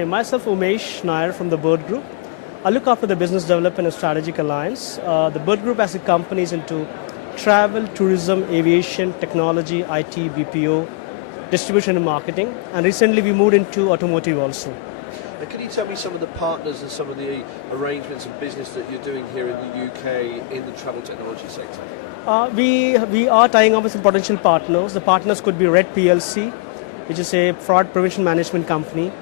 Okay, myself Umesh Nair from the Bird Group. I look after the business development and strategic alliance. The Bird Group as a company is into travel, tourism, aviation, technology, IT, BPO, distribution and marketing. And recently we moved into automotive also. And can you tell me some of the partners and some of the arrangements and business that you're doing here in the UK in the travel technology sector? We are tying up with some potential partners. The partners could be Red PLC, which is a fraud prevention management company.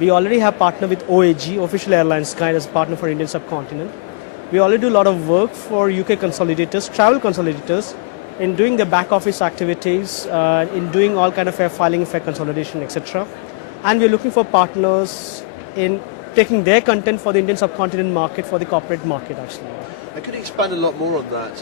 We already have partnered with OAG, Official Airlines Guide, as a partner for Indian subcontinent. We already do a lot of work for UK consolidators, travel consolidators, in doing the back office activities, in doing all kind of fare filing, fare consolidation, etc. And we're looking for partners in taking their content for the Indian subcontinent market, for the corporate market actually. And could you expand a lot more on that?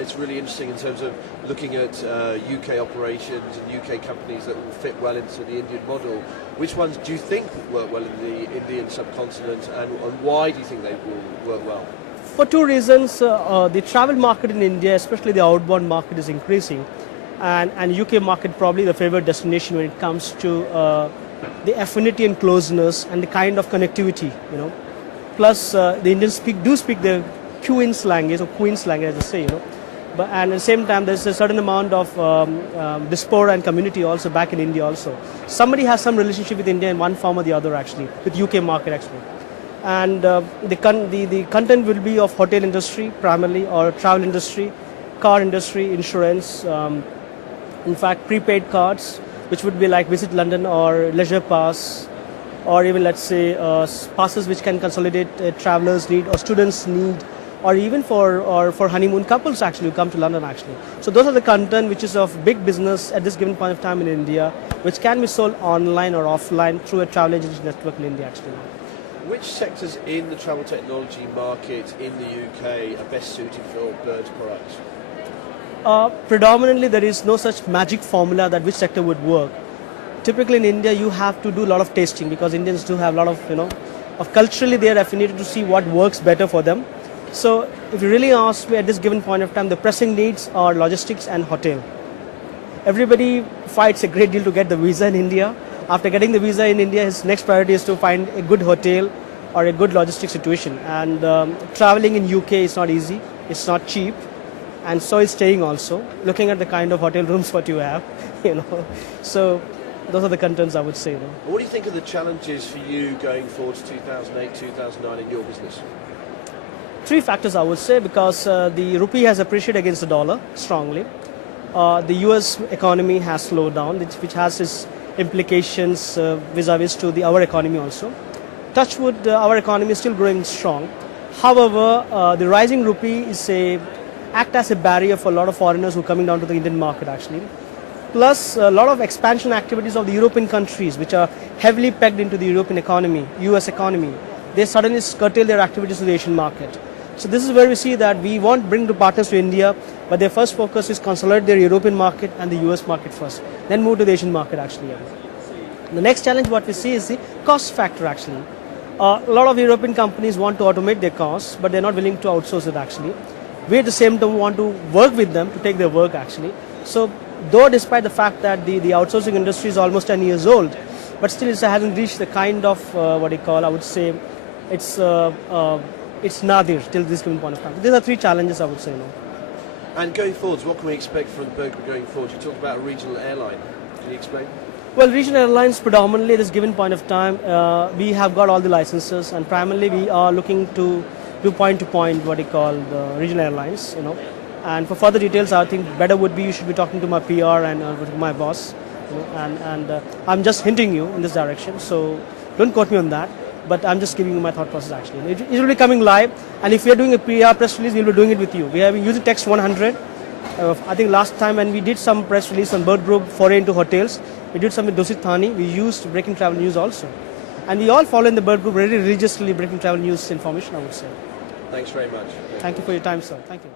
It's really interesting in terms of looking at UK operations and UK companies that will fit well into the Indian model. Which ones do you think work well in the Indian subcontinent, and why do you think they will work well? For two reasons. The travel market in India, especially the outbound market, is increasing, and UK market probably the favored destination when it comes to the affinity and closeness and the kind of connectivity, you know. Plus, the Indians do speak the Queen's language, or Queen's language, as they say, you know. But and at the same time, there's a certain amount of diaspora and community also back in India also. Somebody has some relationship with India in one form or the other actually, with UK market actually. And the content will be of hotel industry primarily, or travel industry, car industry, insurance, in fact prepaid cards, which would be like Visit London or Leisure Pass, or even let's say passes which can consolidate travelers need or students need, or even for honeymoon couples actually who come to London actually. So those are the content which is of big business at this given point of time in India, which can be sold online or offline through a travel agency network in India actually. Which sectors in the travel technology market in the UK are best suited for Bird's products? Predominantly there is no such magic formula that which sector would work. Typically in India you have to do a lot of tasting, because Indians do have a lot of, you know, of culturally they are affiliated to see what works better for them. So if you really ask me at this given point of time, the pressing needs are logistics and hotel. Everybody fights a great deal to get the visa in India. After getting the visa in India, his next priority is to find a good hotel or a good logistic situation. And traveling in UK is not easy, it's not cheap, and so is staying also, looking at the kind of hotel rooms what you have, you know. So those are the contents I would say. You know. What do you think are the challenges for you going forward to 2008, 2009 in your business? Three factors I would say, because the rupee has appreciated against the dollar strongly. The US economy has slowed down, which has its implications vis-a-vis to our economy also. Touch wood, our economy is still growing strong. However, the rising rupee act as a barrier for a lot of foreigners who are coming down to the Indian market actually. Plus a lot of expansion activities of the European countries, which are heavily pegged into the European economy, US economy, they suddenly curtail their activities to the Asian market. So this is where we see that we want bring the partners to India, but their first focus is consolidate their European market and the US market first, then move to the Asian market actually. The next challenge what we see is the cost factor actually. A lot of European companies want to automate their costs, but they're not willing to outsource it actually. We at the same time want to work with them to take their work actually. So though despite the fact that the outsourcing industry is almost 10 years old, but still it hasn't reached the kind of I would say, it's nadir till this given point of time. These are three challenges I would say. You know. And going forwards, what can we expect from Bird Group going forward? You talked about a regional airline. Can you explain? Well, regional airlines predominantly at this given point of time, we have got all the licenses, and primarily we are looking to do point-to-point the regional airlines, you know. And for further details, I think better would be you should be talking to my PR and my boss, you know, and I'm just hinting you in this direction, so don't quote me on that. But I'm just giving you my thought process actually. It will be coming live, and if we are doing a PR press release, we'll be doing it with you. We have been using Text 100. I think last time when we did some press release on Bird Group foray into hotels, we did some with Dusit Thani. We used Breaking Travel News also. And we all follow in the Bird Group very religiously Breaking Travel News information, I would say. Thanks very much. Thank you for your time, sir. Thank you.